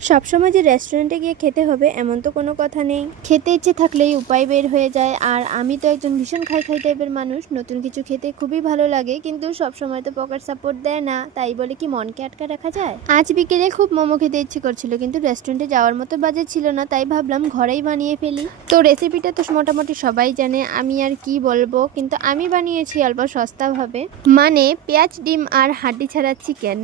সবসময় যে রেস্টুরেন্টে গিয়ে খেতে হবে এমন তো কোনো কথা নেই, খেতে ইচ্ছে থাকলেই উপায় বের হয়ে যায়। আর আমি তো একজন ভীষণ খাই খাই টাইপের মানুষ, নতুন কিছু খেতে খুবই ভালো লাগে, কিন্তু সবসময় তো পকেট সাপোর্ট দেয় না, তাই বলে কি মনকে আটকা রাখা যায়। আজ বিকেলে খুব মোমো খেতে ইচ্ছে করছিল, কিন্তু রেস্টুরেন্টে যাওয়ার মতো বাজেট ছিল না, তাই ভাবলাম ঘরেই বানিয়ে ফেলি। তো রেসিপিটা তো মোটামুটি সবাই জানে, আমি আর কি বলবো, কিন্তু আমি বানিয়েছি অল্প সস্তাভাবে। মানে পেঁয়াজ, ডিম আর হাড্ডি ছাড়া চিকেন।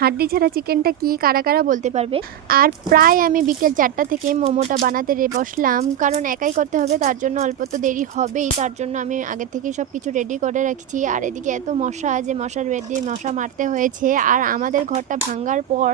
হাড্ডি ছাড়া চিকেনটা কি কারা কারা বলতে পারবে। আর প্রায় আমি বিকেল 4টা থেকে মোমোটা বানাতে বসলাম, কারণ একাই করতে হবে, তার জন্য অল্প তো দেরি হবেই, তার জন্য আমি আগে থেকে সব কিছু রেডি করে রাখছি। আর এদিকে এত মশা যে মশার বেড দিয়ে মশা মারতে হয়েছে, আর আমাদের ঘরটা ভাঙার পর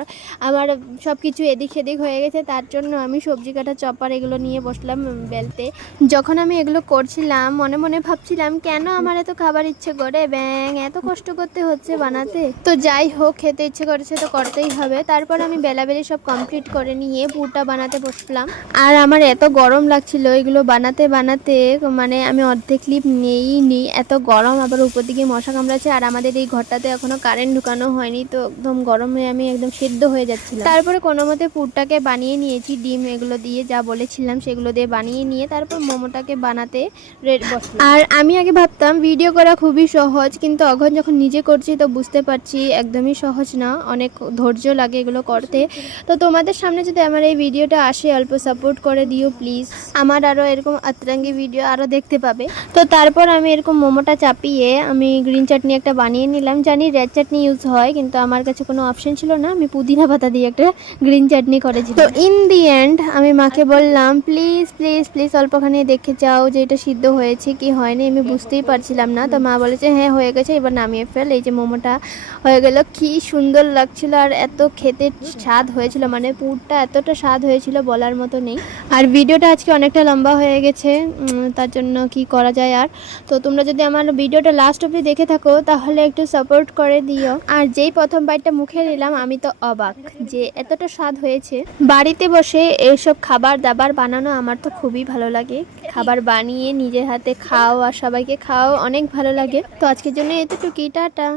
আমার সব কিছু এদিক সেদিক হয়ে গেছে, তার জন্য আমি সবজি কাটা চপার এগুলো নিয়ে বসলাম বেলতে। যখন আমি এগুলো করছিলাম মনে মনে ভাবছিলাম কেন আমার এত খাবার ইচ্ছে করে, ব্যাং এত কষ্ট করতে হচ্ছে বানাতে। তো যাই হোক, খেতে ইচ্ছে করেছে তো করতেই হবে। তারপর আমি বেলাবেলি সব কমপ্লিট করে নিয়ে পুরটা বানাতে বসলাম। আর আমার এত গরম লাগছিল এগুলো বানাতে বানাতে, মানে আমি অর্ধেক ক্লিপ নেইনি, এত গরম। আবার উপর দিকে মশা কামড়াচ্ছে, আর আমাদের এই ঘরটাতে এখনো কারেন্ট ঢুকানো হয়নি, তো একদম গরমে আমি একদম সিদ্ধ হয়ে যাচ্ছিলাম। তারপরে কোনো মতে পুরটাকে বানিয়ে নিয়েছি, ডিম এগুলো দিয়ে যা বলেছিলাম সেগুলো দিয়ে বানিয়ে নিয়ে তারপর মোমোটাকে বানাতে বসলাম। আর আমি আগে ভাবতাম ভিডিও করা খুবই সহজ, কিন্তু এখন যখন নিজে করছি তো বুঝতে পারছি একদমই সহজ না, অনেক ধৈর্য লাগে এগুলো করতে। তো তোমাদের সামনে যদি আমার এই ভিডিওটা আসে, অল্প সাপোর্ট করে দিও প্লিজ, আমার আরও এরকম আতরাঙ্গি ভিডিও আরও দেখতে পাবে। তো তারপর আমি এরকম মোমোটা চাপিয়ে আমি গ্রিন চাটনি একটা বানিয়ে নিলাম। জানি রেড চাটনি ইউজ হয়, কিন্তু আমার কাছে কোনো অপশন ছিল না, আমি পুদিনা পাতা দিয়ে একটা গ্রিন চাটনি করেছি। তো ইন দি এন্ড আমি মাকে বললাম প্লিজ প্লিজ প্লিজ অল্পখানি দেখে যাও যে এটা সিদ্ধ হয়েছে কি হয়নি, আমি বুঝতেই পারছিলাম না। তো মা বলেছে হ্যাঁ হয়ে গেছে, এবার নামিয়ে ফেল। এই যে মোমোটা হয়ে গেল, কি সুন্দর লাগছিল আর এত খেতে স্বাদ হয়েছিল, মানে পুরটা এতটা স্বাদ হয়েছিল বলার মতো নেই। আর ভিডিওটা আজকে অনেকটা লম্বা হয়ে গেছে, তার জন্য কি করা যায় আর। তো তোমরা যদি আমার ভিডিওটা লাস্ট অবধি দেখে থাকো তাহলে একটু সাপোর্ট করে দিও। আর যেই প্রথম বাইটটা মুখে নিলাম আমি তো অবাক যে এতটা স্বাদ হয়েছে। বাড়িতে বসে এইসব খাবার দাবার বানানো আমার তো খুবই ভালো লাগে, খাবার বানিয়ে নিজের হাতে খাও আর সবাইকে খাও অনেক ভালো লাগে। তো আজকের জন্য এতটুকুই, টাটা।